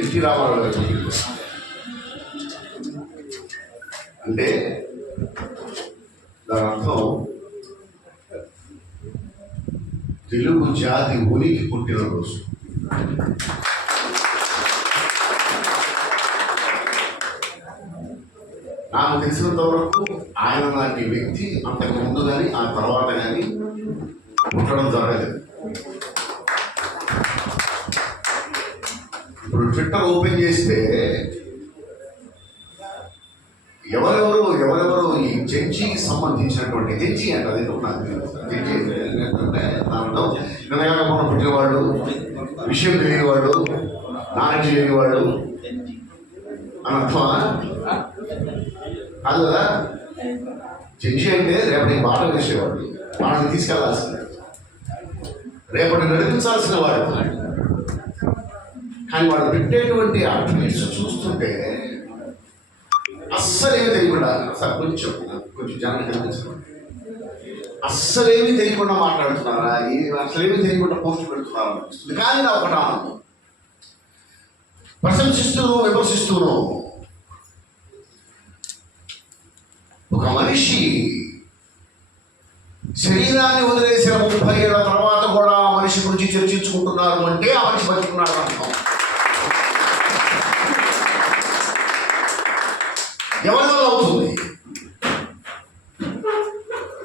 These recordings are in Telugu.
ఎన్టీ రామారావు గారు చెప్పింది. అంటే దాని అర్థం తెలుగు జాతి ఉనికి పుట్టినరోజు. నాకు తెలిసినంత వరకు ఆయన లాంటి వ్యక్తి అంతకు ముందు కానీ ఆ తర్వాత కానీ పుట్టడం జరగలేదు. ఇప్పుడు ట్విట్టర్ ఓపెన్ చేస్తే ఎవరెవరు ఈ జడ్జికి సంబంధించినటువంటి జడ్జి అంటే అది నాకు జడ్జి ఏంటంటే దాంట్లో నిర్ణయాలను పుట్టినవాళ్ళు, విషయం తెలియనివాళ్ళు, నాలెడ్జ్ లేనివాళ్ళు అని అర్థమా? కాదు కదా. జడ్జి అంటే రేపటి బాట వేసేవాడు, వాళ్ళని తీసుకెళ్లాల్సిందే, రేపటి నడిపించాల్సిన వాడు. కానీ వాళ్ళు పెట్టేటువంటి ఆ ట్వీట్స్ చూస్తుంటే అస్సలేమి తెలియకుండా, సార్ కొంచెం జనం కనిపించడం, అస్సలేమి తెలియకుండా మాట్లాడుతున్నారా, అసలేమి తెలియకుండా పోస్ట్ పెడుతున్నారా అనిపిస్తుంది. కానీ నా ఒకటి ఆనందం, ప్రశంసిస్తూనో విమర్శిస్తూనో ఒక మనిషి శరీరాన్ని వదిలేసిన 30 ఏళ్ల తర్వాత కూడా ఆ మనిషి గురించి చర్చించుకుంటున్నారు అంటే ఆ మనిషి బతుకున్నాడు అర్థం. ఎవరి వల్ల అవుతుంది?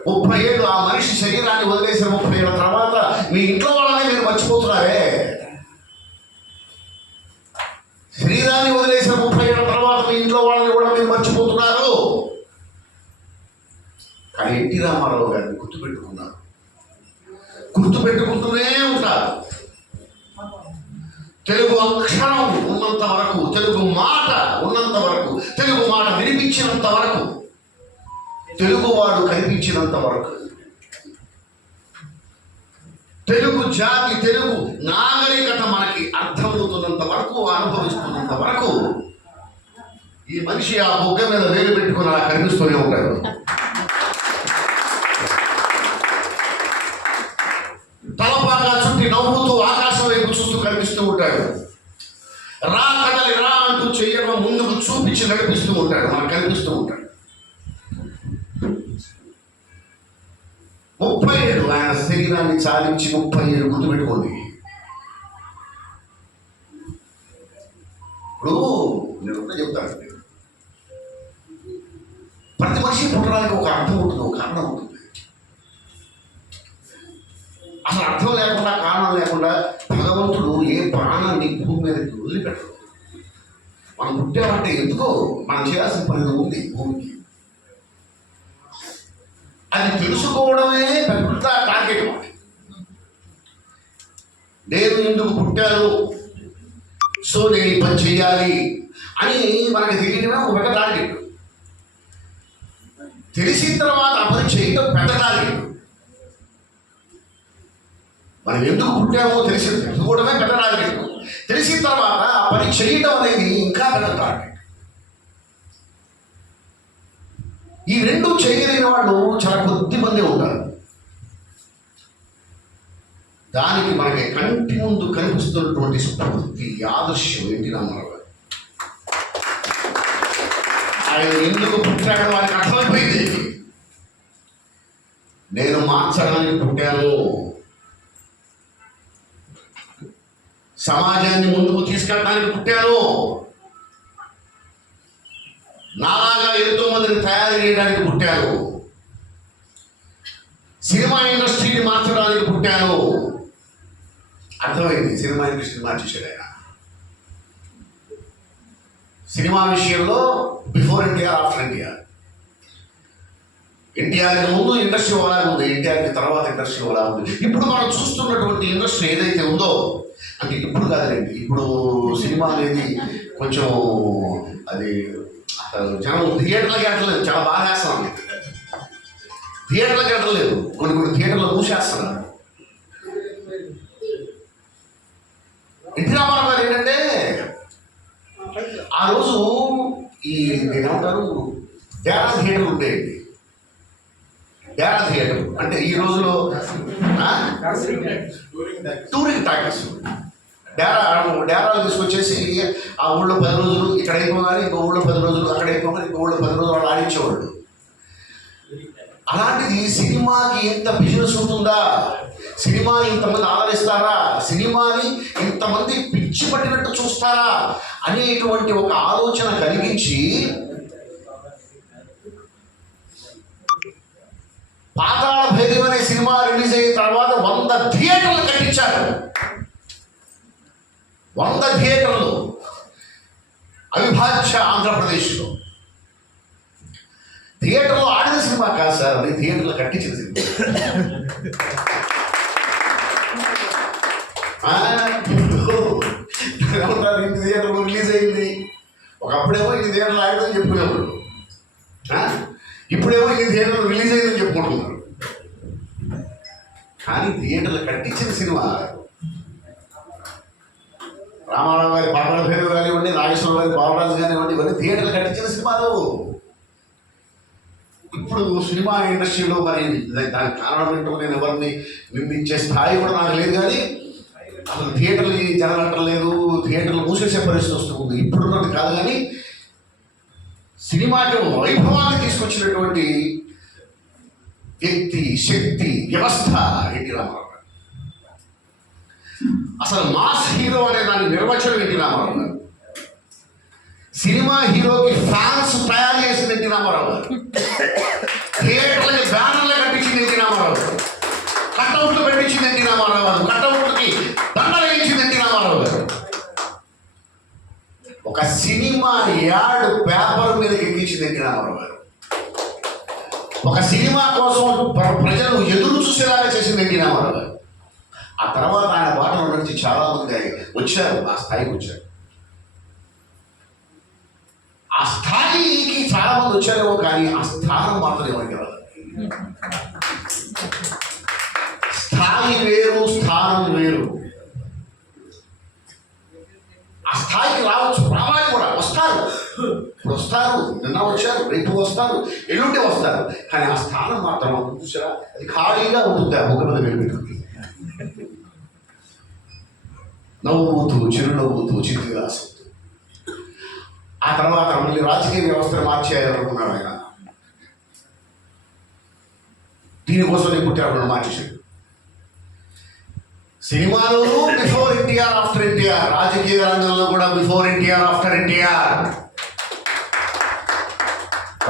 30 ఏళ్ళు ఆ మనిషి శరీరాన్ని వదిలేసిన 30 ఏళ్ల తర్వాత మీ ఇంట్లో వాళ్ళనే మీరు మర్చిపోతున్నారే. శరీరాన్ని వదిలేసిన 30 ఏళ్ల తర్వాత మీ ఇంట్లో వాళ్ళని కూడా మీరు మర్చిపోతున్నారు. కానీ ఎన్టీ రామారావు గారిని గుర్తుపెట్టుకుంటూనే ఉంటారు. తెలుగు అక్షరం ఉన్నంత వరకు, తెలుగు మాట ఉన్నంత వరకు, తెలుగు మాట వినిపించినంత వరకు, తెలుగువాడు కనిపించినంత వరకు, తెలుగు జాతి, తెలుగు నాగరికత మనకి అర్థమవుతున్నంత వరకు, అనుభవిస్తున్నంత వరకు ఈ మనిషి ఆ బొగ్గ మీద వేలు పెట్టుకుని అలా కనిపిస్తూనే ఉంటాడు. తలపాగా చుట్టి నవ్వుతూ ఆకాశం వైపు చూస్తూ కనిపిస్తూ ఉంటాడు. రా కదలి రా అంటూ చెయ్యడం ముందుకు చూపించి నడిపిస్తూ ఉంటాడు, మనకు కనిపిస్తూ ఉంటాడు. 30 ఏళ్ళు ఆయన శరీరాన్ని చాలించి 30 ఏళ్ళు గుర్తుపెట్టుకోండి. ఇప్పుడు నేను ఒకటే చెప్తాను, ప్రతి మనిషి పుట్టడానికి ఒక అర్థం ఉంటుంది, ఒక కారణం ఉంటుంది. అసలు అర్థం లేకుండా, కారణం లేకుండా భగవంతుడు ఏ ప్రాణాన్ని భూమి మీదకి వదిలిపెట్టడు. మనం పుట్టామంటే ఎందుకో మనం చేయాల్సిన పని ఉంది భూమికి. అది తెలుసుకోవడమే పెద్ద టార్గెట్. నేను ఎందుకు పుట్టాను, సో నేను ఈ పని చేయాలి అని మనకి తెలియడమే ఒక పెద్ద టార్గెట్. తెలిసిన తర్వాత ఆ పని చేయడం పెద్ద టార్గెట్. మనం ఎందుకు పుట్టామో తెలుసుకోవడమే పెద్ద టార్గెట్. తెలిసిన తర్వాత ఆ పని చేయడం అనేది ఇంకా పెద్ద టార్గెట్. ఈ రెండు చేయగలిగిన వాళ్ళు చాలా కొద్ది మంది ఉంటారు. దానికి మనకి కంటి ముందు కనిపిస్తున్నటువంటి స్ఫూర్తి, ఆదర్శం ఎన్టీ రామారావు గారు. ఆయన ఎందుకు పుట్టాడో ఆయనకు అర్థమైపోయింది. నేను మార్చడానికి పుట్టాను, సమాజాన్ని ముందుకు తీసుకెళ్ళడానికి పుట్టాను, నాలాగా ఎంతో మందిని తయారు చేయడానికి పుట్టాను, సినిమా ఇండస్ట్రీని మార్చడానికి పుట్టాను. అర్థమైంది, సినిమా ఇండస్ట్రీ మార్చేశాడు ఆయన. సినిమా విషయంలో బిఫోర్ ఎన్టీఆర్, ఆఫ్టర్ ఎన్టీఆర్. ఎన్టీఆర్కి ముందు ఇండస్ట్రీ అలా ఉంది, ఎన్టీఆర్కి తర్వాత ఇండస్ట్రీ అలా ఉంది. ఇప్పుడు మనం చూస్తున్నటువంటి ఇండస్ట్రీ ఏదైతే ఉందో, అంటే ఇప్పుడు కాదండి, ఇప్పుడు సినిమా అనేది కొంచెం అది జనం థియేటర్లకి వెళ్ళలేదు, చాలా బాగా వేస్తున్నాం. థియేటర్లకి వెళ్ళలేదు, కొన్ని థియేటర్లు మూసేస్తున్నారు. ఎన్టీ రామారావు గారు ఏంటంటే ఆ రోజు ఈ ఏమంటారు డేరా థియేటర్లు ఉంటాయండి. డేరా థియేటర్ అంటే ఈ రోజులో టూరింగ్ టాకీస్. డేరాలు తీసుకొచ్చేసి ఆ ఊళ్ళో 10 రోజులు ఇక్కడ అయిపోగానే ఇంకో ఊళ్ళో 10 రోజులు, అక్కడ అయిపోగానే ఇంకో ఊళ్ళో 10 రోజులు వాళ్ళు ఆడించేవాళ్ళు. అలాంటిది సినిమాకి ఇంత బిజినెస్ ఉంటుందా, సినిమాని ఇంతమంది ఆదరిస్తారా, సినిమాని ఇంతమంది పిచ్చి పట్టినట్టు చూస్తారా అనేటువంటి ఒక ఆలోచన కలిగించి పాతాళ భైరవి అనే సినిమా రిలీజ్ అయిన తర్వాత 100 థియేటర్లు కట్టించారు. 100 థియేటర్లు అవిభాజ్య ఆంధ్రప్రదేశ్లో. థియేటర్లో ఆడిన సినిమా కాదు సార్, అది థియేటర్లో కట్టించిన సినిమా. ఇన్ని థియేటర్లో రిలీజ్ అయింది. ఒకప్పుడేమో ఇన్ని థియేటర్లు ఆడిందని చెప్పుకునేవాళ్ళు, ఇప్పుడేమో ఇన్ని థియేటర్లు రిలీజ్ అయిందని చెప్పుకుంటున్నారు. కానీ థియేటర్లు కట్టించిన సినిమా రామారావు గారి పాతాళ భైరవి కానివ్వండి, నాగేశ్వరరావు గారి బాలరాజు కానివ్వండి, ఇవన్నీ థియేటర్లు కట్టించిన సినిమాలు. ఇప్పుడు సినిమా ఇండస్ట్రీలో మరి దానికి కారణం ఏంటో నేను ఎవరిని నిందించే స్థాయి కూడా నాకు లేదు. కానీ అసలు థియేటర్లు జరగటం లేదు, థియేటర్లు మూసేసే పరిస్థితి వస్తుంది. ఇప్పుడున్నది కాదు, కానీ సినిమాకి వైభవాన్ని తీసుకొచ్చినటువంటి వ్యక్తి, శక్తి, వ్యవస్థ ఎన్టీ రామారావు. అసలు మాస్ హీరో అనే దాని నిర్వచనం ఎన్టీ రామారావు గారు. సినిమా హీరోకి ఫ్యాన్స్ తయారు చేసింది ఎన్టీ రామారావు గారు. థియేటర్లకి బ్యానర్లు కట్టించింది ఎన్టీ రామారావు గారు. కట్అవుట్లు పెట్టించింది ఎన్టీ రామారావు గారు. కట్అవుట్లకి దండలు వేయించింది ఎన్టీ రామారావు గారు. ఒక సినిమా యాడ్ పేపర్ మీద ఎక్కించింది ఎన్టీ రామారావు గారు. ఒక సినిమా కోసం ప్రజలు ఎదురు చూసేలాగా చేసింది ఎన్టీ రామారావు గారు. ఆ తర్వాత ఆయన బాటలో నడిచి చాలా మంది వచ్చారు, ఆ స్థాయికి వచ్చారు. ఆ స్థాయికి చాలా మంది వచ్చారేమో, కానీ ఆ స్థానం మాత్రం ఎవరికి రాదు. స్థాయి వేరు, స్థానం వేరు. ఆ స్థాయికి రావాలి కూడా, వస్తారు. ఇప్పుడు వస్తారు, నిన్న వచ్చారు, రేపు వస్తారు, ఎల్లుండి వస్తారు. కానీ ఆ స్థానం మాత్రం చూసారా, అది ఖాళీగా ఉంటుంది. ఆ ముఖ మీద వెళ్ళిపెట్టుకుంది, నవ్వుతూ, చిరునవ్వుతూ, చిరుగా ఆసక్తూ. ఆ తర్వాత మళ్ళీ రాజకీయ వ్యవస్థను మార్చేయాలనుకున్నాడు ఆయన. దీనికోసం పుట్టాడు, మార్చేశాడు. సినిమాలో బిఫోర్ ఎన్టీఆర్, ఆఫ్టర్ ఎన్టీఆర్. రాజకీయ రంగంలో కూడా బిఫోర్ ఎన్టీఆర్, ఆఫ్టర్ ఎన్టీఆర్.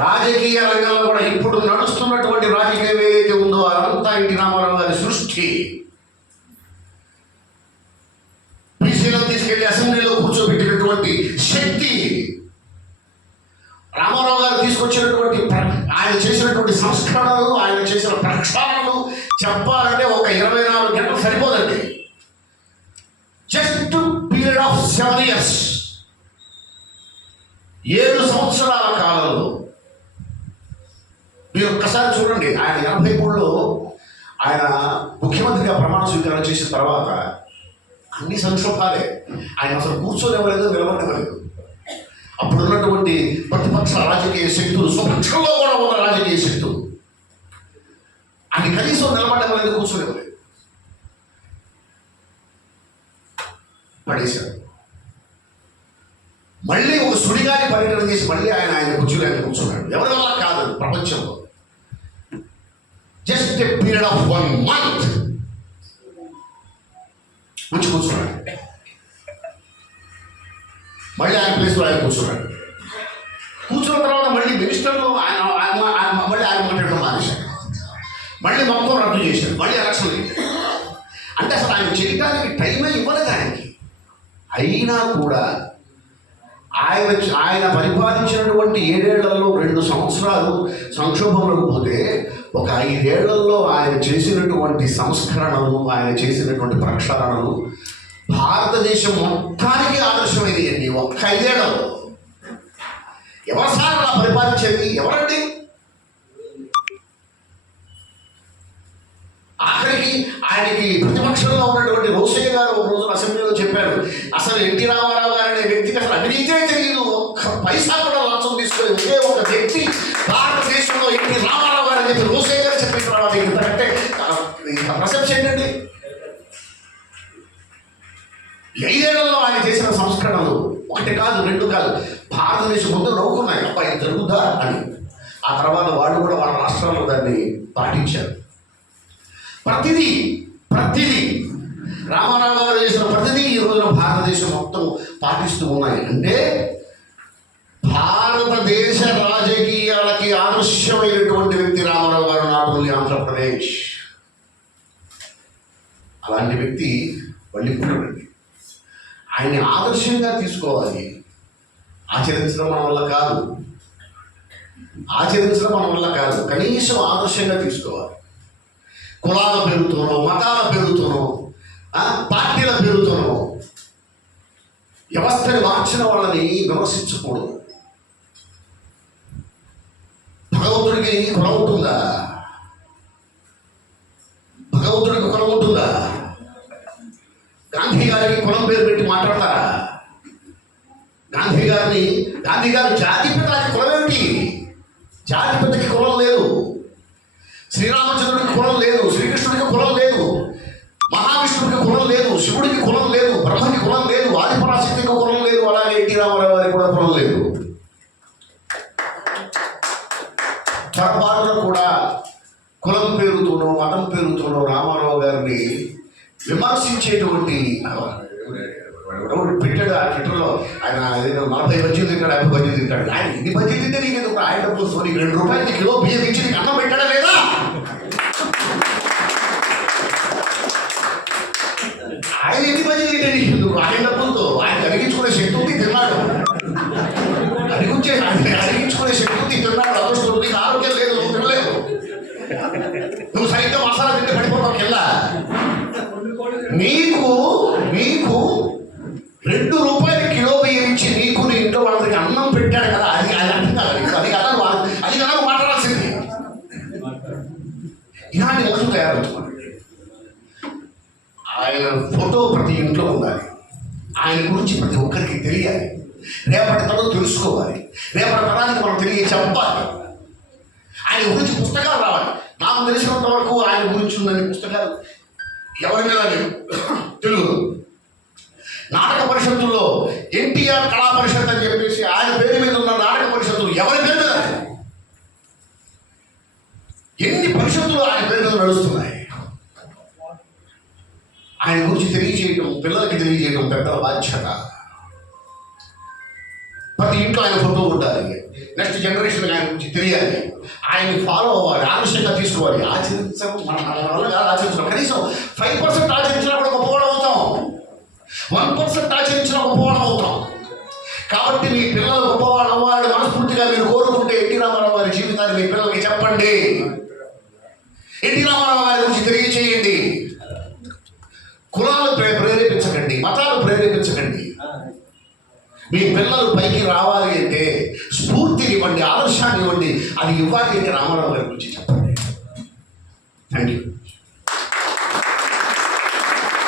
రాజకీయ రంగంలో కూడా ఇప్పుడు నడుస్తున్నటువంటి రాజకీయం ఏదైతే ఉందో అదంతా ఎన్టీ రామారావు గారి సృష్టి. బీసీలను తీసుకెళ్లి అసెంబ్లీలో కూర్చోబెట్టినటువంటి శక్తి రామారావు గారు తీసుకొచ్చినటువంటి, ఆయన చేసినటువంటి సంస్కరణలు, ఆయన చేసిన ప్రక్షాళనలు చెప్పాలంటే ఒక 24 గంటలు సరిపోదండి. జస్ట్ పీరియడ్ ఆఫ్ 7 years, 7 సంవత్సరాల కాలంలో మీరు ఒక్కసారి చూడండి. ఆయన 83లో ఆయన ముఖ్యమంత్రిగా ప్రమాణ స్వీకారం చేసిన తర్వాత అన్ని సంక్షోభాలే. ఆయన అసలు కూర్చోనివ్వలేదు, నిలబడివ్వలేదు. అప్పుడు ఉన్నటువంటి ప్రతిపక్ష రాజకీయ శక్తులు, స్వపక్షంలో కూడా ఉన్న రాజకీయ శక్తులు ఆయన కనీసం నిలబడివ్వలేదు, కూర్చోనివ్వలేదు, పడేశారు. మళ్ళీ ఒక సుడిగాలి పర్యటన చేసి మళ్ళీ ఆయన కుర్చీలో కూర్చున్నాడు. ఎవరి వల్ల కాదు, ప్రపంచంలో just a period of 1 month వచ్చి కూర్చున్నాడు. మళ్ళీ ఆయన ప్లేస్లో ఆయన కూర్చున్నాడు. కూర్చున్న తర్వాత మళ్ళీ మినిస్టర్లు మళ్ళీ ఆయన మాట్లాడడం మానేశాడు. మళ్ళీ మొత్తం రద్దు చేశాడు. మళ్ళీ ఎలక్షన్ అయ్యాడు. అంటే అసలు ఆయన చేయడానికి టైమే ఇవ్వలేదు ఆయనకి. అయినా కూడా ఆయన పరిపాలించినటువంటి 7 ఏళ్లలో 2 సంవత్సరాలు సంక్షోభంలోకి పోతే, ఒక 5 ఏళ్లలో ఆయన చేసినటువంటి సంస్కరణలు, ఆయన చేసినటువంటి ప్రక్షాళనలు భారతదేశం మొత్తానికి ఆదర్శమైనవి. ఒక్క 5 ఏళ్లలో ఎవరు సార్ అలా పరిపాలించేది? ఎవరండి? ఆఖరికి ఆయనకి ప్రతిపక్షంలో ఉన్నటువంటి రోసయ్య గారు ఒక రోజు అసెంబ్లీలో చెప్పారు, అసలు ఎన్టీ రామారావు గారు అనే వ్యక్తికి అసలు అవినీతే తెలియదు, ఒక్క పైసా కూడా లంచం తీసుకొని ఒకే ఒక వ్యక్తి భారతదేశంలో ఎన్టీ రామారావు గారు అని చెప్పి రోసయ్య గారు చెప్పి 5 ఏళ్లలో ఆయన చేసిన సంస్కరణలు 1 కాదు 2 కాదు, భారతదేశం ముందు నవ్వుకున్నాయి, అబ్బాయి జరుగుదా అని. ఆ తర్వాత వాళ్ళు కూడా వాళ్ళ రాష్ట్రాల్లో దాన్ని పాటించారు. ప్రతిదీ రామారావు గారు చేసిన ప్రతిదీ ఈ రోజున భారతదేశం మొత్తం పాటిస్తూ ఉన్నాయి. అంటే భారతదేశ రాజకీయాలకి ఆదర్శమైనటువంటి వ్యక్తి రామారావు గారు, నాట్ ఓన్లీ ఆంధ్రప్రదేశ్. అలాంటి వ్యక్తి వల్లిపుట్టిరెడ్డి. ఆయన్ని ఆదర్శంగా తీసుకోవాలి. ఆచరించడం మన వల్ల కాదు, కనీసం ఆదర్శంగా తీసుకోవాలి. కులాల పేరుతోనో, మతాల పేరుతోనో, పార్టీల పేరుతోనో వ్యవస్థని మార్చిన వాళ్ళని విమర్శించకూడదు. భగవంతుడికి కులం ఉంటుందా? గాంధీ గారికి కులం పేరు పెట్టి మాట్లాడతారా? గాంధీ గారు జాతిపితకి కులం ఏమిటి? జాతిపితకి కులం లేదు. శ్రీరామచంద్రుడికి కులం లేదు, శ్రీకృష్ణుడికి కులం లేదు, మహావిష్ణుడికి కులం లేదు, శివుడికి కులం లేదు, బ్రహ్మకి కులం లేదు, ఆదిపరాశక్తికి కులం లేదు. అలాగే ఎన్టీ రామారావు గారికి కూడా కులం లేదు. పొరపాటున కూడా కులం పేరుతోనో, మతం పేరుతోనో రామారావు గారిని విమర్శించేటువంటి పెట్టాడు. ఆ ట్విట్టర్లో ఆయన 40 బజ్జీలు తింటాడు, 50 బజ్జీలు తింటాడు. ఆయన ఇన్ని బజ్జీలు తింటే నీకు ఎందుకు? ఆయన డబ్బులు నీకు 2 రూపాయలకి కిలో బియ్యం ఇచ్చి నీకు అన్నం పెట్టాడా లేదా? ఆయన ఎన్ని బజ్జీలు తింటే నీకు ఎందుకు? ఆయన డబ్బులతో ఆయన అడిగించుకునే శక్తి ఉంది, తిన్నాడు. అడిగించుకునే శక్తి ఉంది, తిన్నాడు. అదృష్టం నీకు ఆరోగ్యం లేదు, నువ్వు తినలేదు. నువ్వు సరిగ్గా మసాలా తింటే పడిపోతావు కింద. నీకు 2 రూపాయల కిలో బియ్యం ఇచ్చి నీకు నీ ఇంట్లో వాళ్ళకి అన్నం పెట్టాడు కదా, అది అర్థం కాదు. అది కదా మాట్లాడాల్సింది. ఇలాంటి మనుషులు తయారవుతున్నారు. ఆయన ఫోటో ప్రతి ఇంట్లో ఉండాలి. ఆయన గురించి ప్రతి ఒక్కరికి తెలియాలి. రేపటి తరం తెలుసుకోవాలి. రేపటి తరానికి మనం చెప్పాలి. ఆయన గురించి పుస్తకాలు రావాలి. నాకు తెలిసినంత వరకు ఆయన గురించి ఉందని పుస్తకాలు ఎవరి మీద లేవు. తెలుగు నాటక పరిషత్తుల్లో ఎన్టీఆర్ కళా పరిషత్ అని చెప్పేసి ఆయన పేరు మీద ఉన్న నాటక పరిషత్తులు ఎవరి పేరు మీద? ఎన్ని పరిషత్తులు ఆయన పేరు మీద నడుస్తున్నాయి. ఆయన గురించి తెలియజేయటం, పిల్లలకి తెలియజేయటం పెద్దల బాధ్యత. ప్రతి ఇంట్లో ఆయన ఫోటో ఉండాలి. నెక్స్ట్ జనరేషన్ ఆయన గురించి తెలియాలి. ఆయన్ని ఫాలో అవ్వాలి, ఆదర్శంగా తీసుకోవాలి. ఆచరించడం మన వల్ల కాదు. ఆచరించడం కనీసం 5% ఆచరించినా కూడా గొప్పవాడు అవుతాం. 1% ఆచరించినా గొప్పవాడు అవుతాం. కాబట్టి మీ పిల్లలు గొప్పవాడు అవ్వాలి మనస్ఫూర్తిగా మీరు కోరుకుంటే ఎన్టీ రామారావు గారి జీవితాన్ని మీ పిల్లలకి చెప్పండి. ఎన్టీ రామారావు గారి గురించి తెలియచేయండి. కులాలు ప్రేరేపించకండి, మతాలు ప్రేరేపించకండి. మీ పిల్లలు పైకి రావాలి అంటే స్ఫూర్తిని ఇవ్వండి, ఆదర్శాన్ని ఇవ్వండి. అది ఇవ్వాలి అంటే రామారావు గారి గురించి చెప్పండి. Thank you.